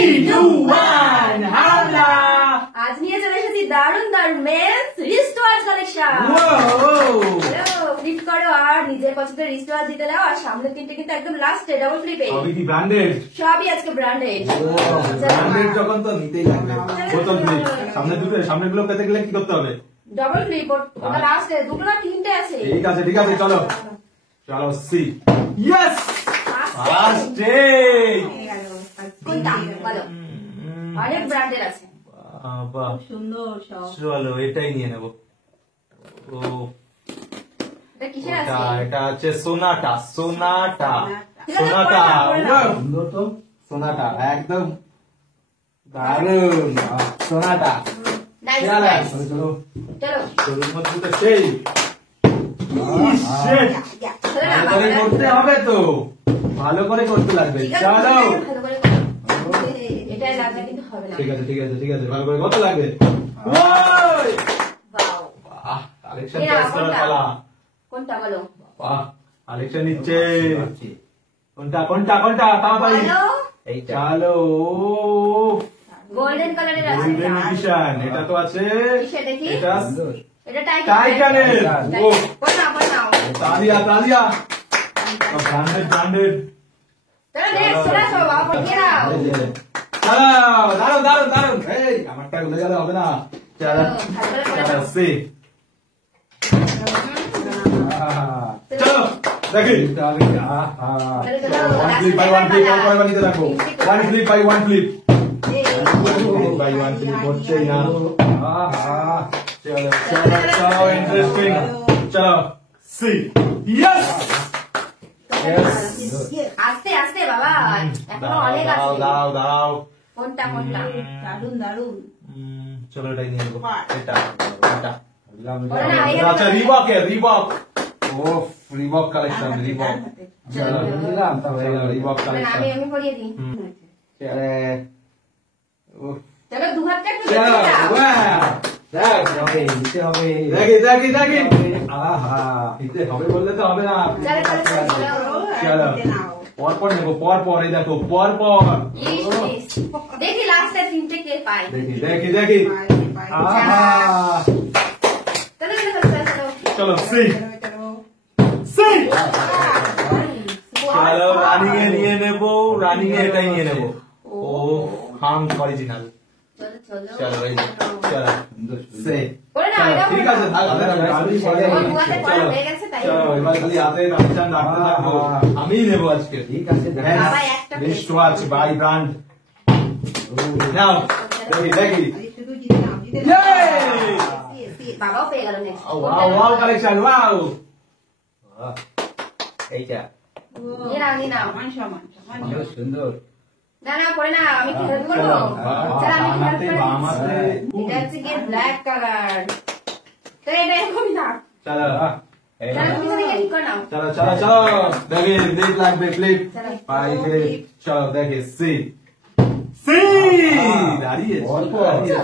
3, 2, 1, হাওলা! আজ নিয়ে চলে এসেছি দারুন দারুন মেন্স রিস্টওয়াচ কালেকশন। ফ্লিপ করো আর নিজের পছন্দের রিস্টওয়াচ দিতে দাও। আর সামনে তিনটে কিন্তু একদম লাস্টে ডাবল ফ্লিপে। সবই কি ব্র্যান্ডেড? সবই আজকে ব্র্যান্ডেড। ব্র্যান্ডেড যখন তো নিতেই লাগবে। বোতল ফ্লিপ। সামনে গুলো পেতে গেলে কি করতে হবে? Double flip. ওটা লাস্টে দুটো না তিনটে আছে। ঠিক আছে চলো সি। ইয়েস! First day. কোনটা বলো? অনেক ব্র্যান্ডের আছে। বাহ সুন্দর সব। চলো এটাই নিয়ে নেব। ও এটা কিসের আছে? এটা আছে সোনাটা। সুন্দর তো সোনাটা একদম দারুণ। সোনাটা চলো মজবুত সেই করতে হবে তো, ভালো করে করতে লাগবে। চলো এটাই লাগবে কিন্তু হবে না। ঠিক আছে ভালো করে কত লাগবে? কালেকশন কোনটা বলো? কালেকশন নিচ্ছে। কোনটা তাড়াতাড়ি চলো। গোল্ডেন কালারের আছে। Golden addition. এটা তো আছে। এটা টাইটানের। ও নাও। তালিয়া ব্র্যান্ডেড। চলো নেক্সট চলে আসো বাবা গেরাও। দারুন। এই আমারটা ভুলে গেলে হবে না। চলো সি। চলো দেখি। ওয়ান ফ্লিপ বাই ওয়ান নিতে রাখো। One flip by one flip হচ্ছে না। চলো ইন্টারেস্টিং। চলো সি। ইয়েস আস্তে বাবা, এখনো অনেক আছে। দাও। কোনটা? দারুন। চলো এটাই নিয়ে নেবো। এটা আচ্ছা আচ্ছা রিবক। ও রিবক কালেকশন। Reebok collection. আমি পরিয়ে দিই। চলো দু হাত কাট। দেখি। দিতে হবে বললে তো হবে না। চলো পরপর নেবো। পরপর এই দেখো পরপর। দেখি লাস্টে তিনটে কে পায়। দেখি। চলো সি। চলো রানিং এ নিয়ে নেবো। এটাই নিয়ে নেবো। ও হাম অরিজিনাল। চলো সে ঠিক আছে। এবার খালি হাতে রাখতে থাকবো। আমি নেবো আজকে। ঠিক আছে রিস্টওয়াচ বাই ব্র্যান্ড। নাও দেখি। বাবাও পেয়ে গেল নেক্সট। Wow collection. ওয়াও এইটা নিয়ে নাও। সুন্দর। না পরে না, আমি কি হেল্প করবো? এটা হচ্ছে গিয়ে ব্ল্যাক কালার। তো এটা এরকমই থাক। চলো দেখি ফ্লিপ লাগবে। ফ্লিপ পাই ফ্লিপ। চলো দেখি সি। দাঁড়িয়ে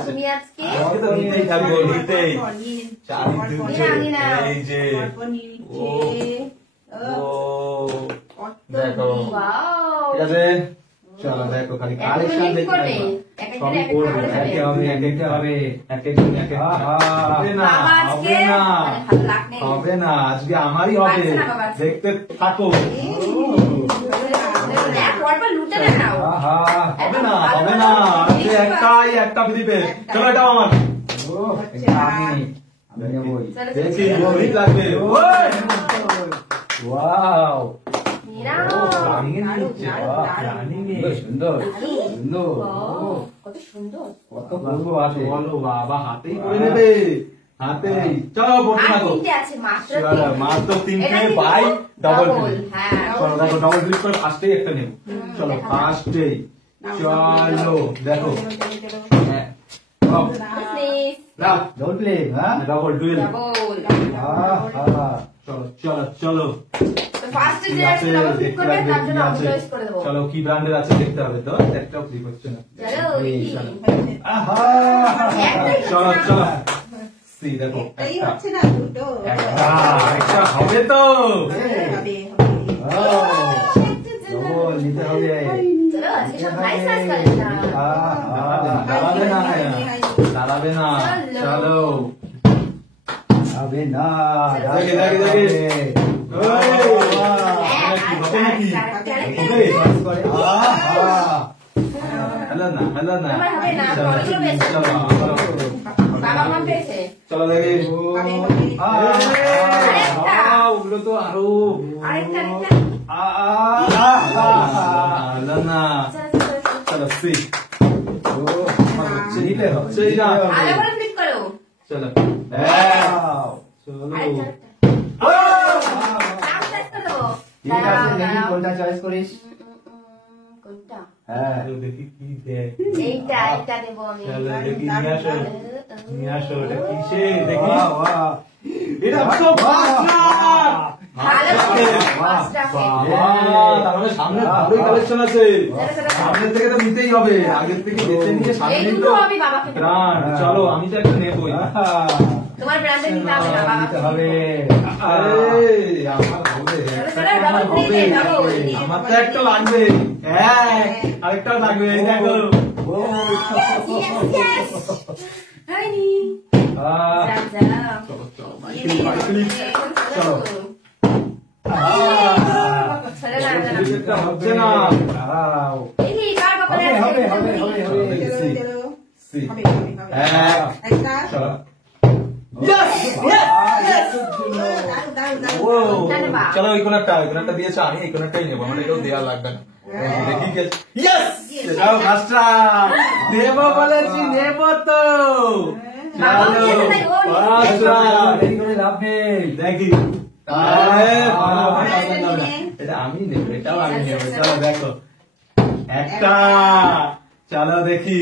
তুমি আজকে তো নিতেই থাকবো। এই যে দেখো ঠিক আছে। চলো দেখো খালি কালেকশন দেখতে সবই করবে। হবে না আজকে আমারই হবে। দেখতে থাকো। হবে না আজকে একটা ফ্লিপে। চলো এটাও আমার। দেখি লাগবে। ওয়াও বাবা হাতেই করে নেবে। হাতেই চলো পড়তে থাকো। মাত্র তিনটে বাই ডাবল ফ্লিপ। চলো দেখো ডাবল ফ্লিপ করে ফার্স্টেই একটা নেব। চলো ফার্স্টেই চলো দেখো। Double flip. Double dual. চলো চলো কি ব্র্যান্ডের আছে দেখতে হবে তো। একটাও ফ্লিপ হচ্ছে না। চলো সি দেখো একটা হবে তো। নিতে হবে। হলো আজকে সব নাইস নাইস কালেকশন। দাঁড়াবে না, দাঁড়াবে না, চলো হবে না, দেখে দেখে দেখে হেলো না, হেলো না, আমার হবে না, বড়গুলো বেশ। চলো বাবা মা পেয়েছে। চলো দেখি আরেকটা। ওগুলো তো আরো আরেকটা আরেকটা। হেলো না, চলো সি নিতে হবে, সেই না। আলো করে ক্লিক করো। চলো চলো আরেকটা আরেকটা। নাম চেক করো। ঠিক আছে, দেখি কোনটা চয়েস করিস। কোনটা? হ্যাঁ, দেখি কি দেখ, এইটা এইটা দেবো আমি। চলো দেখি নিয়ে আসো, নিয়ে আসো, এটা কিসে দেখি, বাহ, বাহ। এটা তো পাঁচটা। ভালো করে পাঁচটা তার মানে সামনে ভালোই কালেকশন আছে, সামনের থেকে তো নিতেই হবে, আগের থেকে বেছে নিয়ে এই সামনে দুটো তো আমি বাবাকে দেবো। ব্রান্ড। চলো আমি তো একটা নেবই। তোমার ব্র্যান্ডে নিতে হবে না নিতে বাবাকে। হবে। আরে আমার হবে, চলো, double free হবে, নে, double। আমার তো একটা লাগবে, হ্যাঁ আরেকটা লাগবে, এই দেখো। Yes, হয়নি। যাও, যাও। চলো চলো বাইকুলি বাইকুলি চলো। ছেড়ে না, না। এটা হচ্ছে না, দাঁড়াও। এই কার কপালে হবে, আছে? হবে, হবে, হবে, হবে। সি হ্যাঁ চলো। চলো ওই কোনটা দিয়েছে, আমি এই কোনটাই নেবো, আমার এটাও দেওয়া লাগবে না। দেখি কে ইয়েস, এটাও ফার্স্টটা দেবো বলেছি, নেবো তো। বাবা চলো দিয়েছে তাই ও নিয়েছে। ফার্স্টটা দেরি করে লাভ নেই। দেখি, এটা আমি নেবো, এটাও আমি নেবো। চলো দেখো একটা, চলো দেখি।